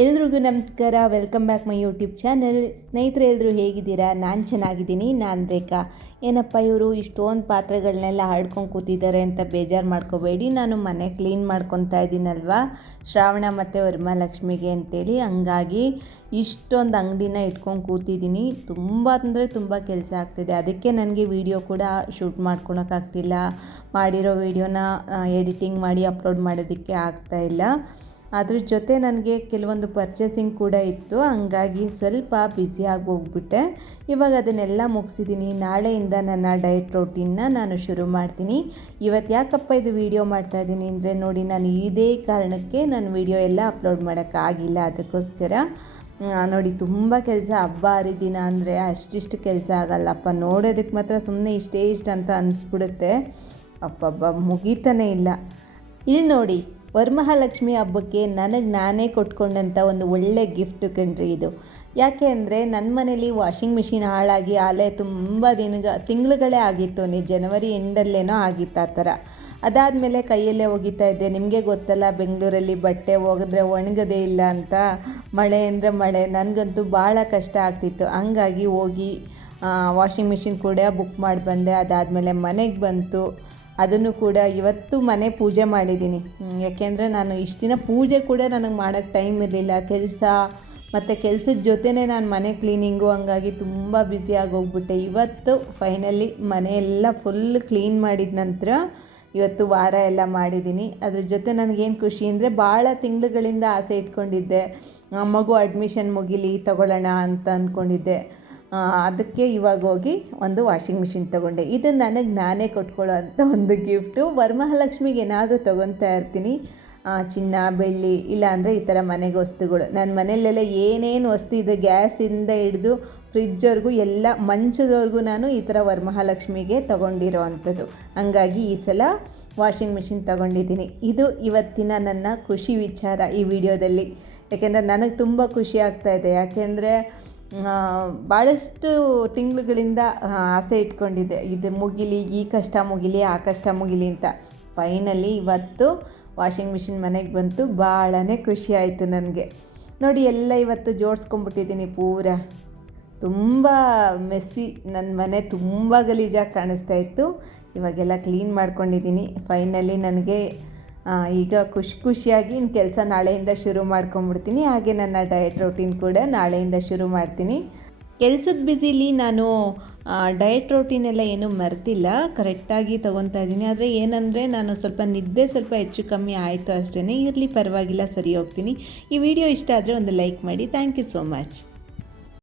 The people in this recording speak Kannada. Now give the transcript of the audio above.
ಎಲ್ರಿಗೂ ನಮಸ್ಕಾರ. Welcome back my YouTube channel ಸ್ನೇಹಿತರೆ ಎಲ್ಲರೂ ಹೇಗಿದ್ದೀರಾ? ನಾನು ಚೆನ್ನಾಗಿದ್ದೀನಿ. ನಾನು ರೇಖಾ. ಏನಪ್ಪ ಇವರು? ಇಷ್ಟೊಂದು ಪಾತ್ರೆಗಳನ್ನೆಲ್ಲ ಹಾಡ್ಕೊಂಡು ಕೂತಿದ್ದಾರೆ ಅಂತ ಬೇಜಾರು ಮಾಡ್ಕೋಬೇಡಿ. ನಾನು ಮನೆ ಕ್ಲೀನ್ ಮಾಡ್ಕೊತಾ ಇದ್ದೀನಲ್ವಾ? ಶ್ರಾವಣ ಮತ್ತು ವರಮಹಾಲಕ್ಷ್ಮಿಗೆ ಅಂತೇಳಿ ಹಂಗಾಗಿ ಇಷ್ಟೊಂದು ಅಂಗಡಿನ ಇಟ್ಕೊಂಡು ಕೂತಿದ್ದೀನಿ. ತುಂಬ ಅಂದರೆ ತುಂಬ ಕೆಲಸ ಆಗ್ತಿದೆ. ಅದಕ್ಕೆ ನನಗೆ ವಿಡಿಯೋ ಕೂಡ ಶೂಟ್ ಮಾಡ್ಕೊಳಕ್ಕಾಗ್ತಿಲ್ಲ ಮಾಡಿರೋ ವಿಡಿಯೋನ ಎಡಿಟಿಂಗ್ ಮಾಡಿ ಅಪ್ಲೋಡ್ ಮಾಡೋದಕ್ಕೆ ಆಗ್ತಾಯಿಲ್ಲ ಅದ್ರ ಜೊತೆ ನನಗೆ ಕೆಲವೊಂದು ಪರ್ಚೇಸಿಂಗ್ ಕೂಡ ಇತ್ತು. ಹಂಗಾಗಿ ಸ್ವಲ್ಪ ಬ್ಯುಸಿಯಾಗಿ ಹೋಗ್ಬಿಟ್ಟೆ. ಇವಾಗ ಅದನ್ನೆಲ್ಲ ಮುಗಿಸಿದ್ದೀನಿ ನಾಳೆಯಿಂದ ನನ್ನ ಡಯಟ್ ರೋಟೀನ್ನ ನಾನು ಶುರು ಮಾಡ್ತೀನಿ. ಇವತ್ತು ಯಾಕಪ್ಪ ಇದು ವಿಡಿಯೋ ಮಾಡ್ತಾಯಿದ್ದೀನಿ ಅಂದರೆ ನೋಡಿ ನಾನು ಇದೇ ಕಾರಣಕ್ಕೆ ನಾನು ವೀಡಿಯೋ ಎಲ್ಲ ಅಪ್ಲೋಡ್ ಮಾಡೋಕ್ಕಾಗಿಲ್ಲ ಅದಕ್ಕೋಸ್ಕರ. ನೋಡಿ ತುಂಬ ಕೆಲಸ ಹಬ್ಬ ಹರಿದಿನ ಅಂದರೆ ಅಷ್ಟಿಷ್ಟು ಕೆಲಸ ಆಗಲ್ಲಪ್ಪ. ನೋಡೋದಕ್ಕೆ ಮಾತ್ರ ಸುಮ್ಮನೆ ಇಷ್ಟೇ ಇಷ್ಟ ಅಂತ ಅನಿಸ್ಬಿಡುತ್ತೆ. ಅಪ್ಪಬ್ಬ ಮುಗೀತಾನೆ ಇಲ್ಲ. ಇಲ್ಲಿ ನೋಡಿ ವರಮಹಾಲಕ್ಷ್ಮಿ ಹಬ್ಬಕ್ಕೆ ನನಗೆ ನಾನೇ ಕೊಟ್ಕೊಂಡಂಥ ಒಂದು ಒಳ್ಳೆ ಗಿಫ್ಟ್ ಕಣ್ರಿ ಇದು. ಯಾಕೆ ಅಂದರೆ ನನ್ನ ಮನೇಲಿ ವಾಷಿಂಗ್ ಮಿಷಿನ್ ಹಾಳಾಗಿ ಆಲೆ ತುಂಬ ದಿನಗ, ತಿಂಗಳುಗಳೇ ಆಗಿತ್ತು ನೀ ಜನವರಿ ಎಂಡಲ್ಲೇನೋ ಆಗಿತ್ತು ಆ ಥರ. ಅದಾದಮೇಲೆ ಕೈಯಲ್ಲೇ ಒಗಿತಾ ಇದ್ದೆ. ನಿಮಗೆ ಗೊತ್ತಲ್ಲ, ಬೆಂಗಳೂರಲ್ಲಿ ಬಟ್ಟೆ ಒಗೆದ್ರೆ ಒಣಗದೇ ಇಲ್ಲ ಅಂತ. ಮಳೆ ಅಂದರೆ ಮಳೆ. ನನಗಂತೂ ಭಾಳ ಕಷ್ಟ ಆಗ್ತಿತ್ತು. ಹಂಗಾಗಿ ಹೋಗಿ ವಾಷಿಂಗ್ ಮಿಷಿನ್ ಕೂಡ ಬುಕ್ ಮಾಡಿ ಬಂದೆ ಅದಾದಮೇಲೆ ಮನೆಗೆ ಬಂತು. ಅದನ್ನು ಕೂಡ ಇವತ್ತು ಮನೆ ಪೂಜೆ ಮಾಡಿದ್ದೀನಿ. ಯಾಕೆಂದರೆ ನಾನು ಇಷ್ಟು ದಿನ ಪೂಜೆ ಕೂಡ ನನಗೆ ಮಾಡೋಕ್ಕೆ ಟೈಮ್ ಇರಲಿಲ್ಲ. ಕೆಲಸ, ಮತ್ತು ಕೆಲಸದ ಜೊತೆನೇ ನಾನು ಮನೆ ಕ್ಲೀನಿಂಗು ಹಂಗಾಗಿ ತುಂಬ ಬ್ಯುಸಿಯಾಗಿ ಹೋಗ್ಬಿಟ್ಟೆ ಇವತ್ತು ಫೈನಲಿ ಮನೆಯೆಲ್ಲ ಫುಲ್ ಕ್ಲೀನ್ ಮಾಡಿದ ನಂತರ ಇವತ್ತು ವಾರ ಎಲ್ಲ ಮಾಡಿದ್ದೀನಿ. ಅದ್ರ ಜೊತೆ ನನಗೇನು ಖುಷಿ ಅಂದರೆ ಭಾಳ ತಿಂಗಳುಗಳಿಂದ ಆಸೆ ಇಟ್ಕೊಂಡಿದ್ದೆ. ಮಗು ಅಡ್ಮಿಷನ್ ಮುಗಿಲಿ, ತಗೊಳ್ಳೋಣ ಅಂತ ಅಂದ್ಕೊಂಡಿದ್ದೆ ಅದಕ್ಕೆ ಇವಾಗ ಹೋಗಿ ಒಂದು ವಾಷಿಂಗ್ ಮಿಷಿನ್ ತೊಗೊಂಡೆ. ಇದು ನನಗೆ ನಾನೇ ಕೊಟ್ಕೊಳ್ಳೋ ಒಂದು ಗಿಫ್ಟು ವರಮಹಾಲಕ್ಷ್ಮಿಗೆ ಏನಾದರೂ ತೊಗೊತಾ ಇರ್ತೀನಿ. ಚಿನ್ನ, ಬೆಳ್ಳಿ ಇಲ್ಲಾಂದರೆ ಈ ಥರ ಮನೆಗೆ ವಸ್ತುಗಳು. ನನ್ನ ಮನೆಯಲ್ಲೆಲ್ಲ ಏನೇನು ವಸ್ತು ಇದೆ ಗ್ಯಾಸಿಂದ ಹಿಡಿದು ಫ್ರಿಜ್ವರೆಗೂ ಎಲ್ಲ ಮಂಚದವರೆಗೂ ನಾನು ಈ ಥರ ವರಮಹಾಲಕ್ಷ್ಮಿಗೆ ತೊಗೊಂಡಿರೋ ಅಂಥದ್ದು ಹಂಗಾಗಿ ಈ ಸಲ ವಾಷಿಂಗ್ ಮಿಷಿನ್ ತೊಗೊಂಡಿದ್ದೀನಿ. ಇದು ಇವತ್ತಿನ ನನ್ನ ಖುಷಿ ವಿಚಾರ ಈ ವಿಡಿಯೋದಲ್ಲಿ. ಯಾಕೆಂದರೆ ನನಗೆ ತುಂಬ ಖುಷಿ ಆಗ್ತಾಯಿದೆ ಯಾಕೆಂದರೆ ಭಾಳಷ್ಟು ತಿಂಗಳುಗಳಿಂದ ಆಸೆ ಇಟ್ಕೊಂಡಿದ್ದೆ. ಇದು ಮುಗಿಲಿ, ಈ ಕಷ್ಟ ಮುಗಿಲಿ, ಆ ಕಷ್ಟ ಮುಗಿಲಿ ಅಂತ. ಫೈನಲಿ ಇವತ್ತು ವಾಷಿಂಗ್ ಮಿಷಿನ್ ಮನೆಗೆ ಬಂತು. ಭಾಳನೇ ಖುಷಿ ಆಯಿತು ನನಗೆ. ನೋಡಿ, ಎಲ್ಲ ಇವತ್ತು ಜೋಡಿಸ್ಕೊಂಬಿಟ್ಟಿದ್ದೀನಿ ಪೂರ. ತುಂಬ ಮೆಸ್ಸಿ ನನ್ನ ಮನೆ ತುಂಬ ಗಲೀಜಾಗಿ ಕಾಣಿಸ್ತಾ ಇತ್ತು. ಇವಾಗೆಲ್ಲ ಕ್ಲೀನ್ ಮಾಡ್ಕೊಂಡಿದ್ದೀನಿ. ಫೈನಲಿ ನನಗೆ ಈಗ ಖುಷಿ ಖುಷಿಯಾಗಿ ಇನ್ನು ಕೆಲಸ ನಾಳೆಯಿಂದ ಶುರು ಮಾಡ್ಕೊಂಬಿಡ್ತೀನಿ. ಹಾಗೆ ನನ್ನ ಡಯಟ್ ರೊಟೀನ್ ಕೂಡ ನಾಳೆಯಿಂದ ಶುರು ಮಾಡ್ತೀನಿ. ಕೆಲಸದ ಬ್ಯುಸಿಲಿ ನಾನು ಡಯಟ್ ರೋಟೀನೆಲ್ಲ ಏನೂ ಮರ್ತಿಲ್ಲ ಕರೆಕ್ಟಾಗಿ ತೊಗೊತಾ ಇದ್ದೀನಿ. ಆದರೆ ಏನಂದರೆ ನಾನು ಸ್ವಲ್ಪ ನಿದ್ದೆ ಸ್ವಲ್ಪ ಹೆಚ್ಚು ಕಮ್ಮಿ ಆಯಿತು ಅಷ್ಟೇ ಇರಲಿ ಪರವಾಗಿಲ್ಲ, ಸರಿ ಹೋಗ್ತೀನಿ. ಈ ವಿಡಿಯೋ ಇಷ್ಟ ಆದರೆ ಒಂದು ಲೈಕ್ ಮಾಡಿ. Thank you so much